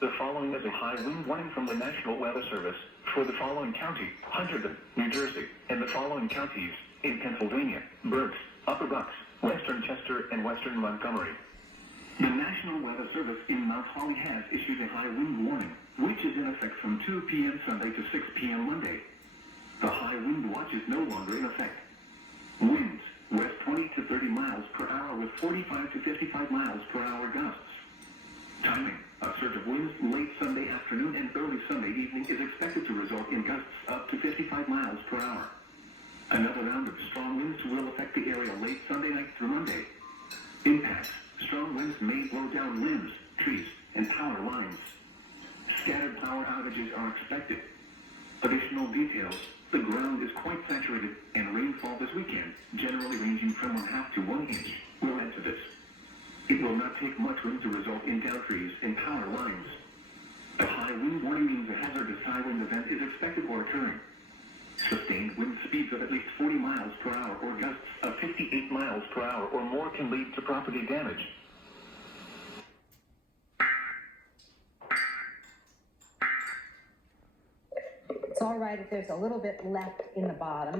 The following is a high wind warning from the National Weather Service for the following county: Hunterdon, New Jersey, and the following counties in Pennsylvania: Berks, Upper Bucks, Western Chester, and Western Montgomery. The National Weather Service in Mount Holly has issued a high wind warning, which is in effect from 2 p.m. Sunday to 6 p.m. Monday. The high wind watch is no longer in effect. Winds west 20 to 30 miles per hour with 45 to 55 miles per hour gusts. Timing: a surge of winds late Sunday afternoon and early Sunday evening is expected to result in gusts up to 55 miles per hour. Another round of strong winds will affect the area late Sunday night through Monday. Impacts: strong winds may blow down limbs, trees, and power lines. Scattered power outages are expected. Additional details: the ground is quite saturated, and rainfall this weekend, generally ranging from 1/2 to 1 inch, will add to this. It will not take much wind to result in downed trees and power lines. The high wind warning means a hazardous high wind event is expected or occurring. Sustained wind speeds of at least 40 miles per hour or gusts of 58 miles per hour or more can lead to property damage. It's all right if there's a little bit left in the bottom.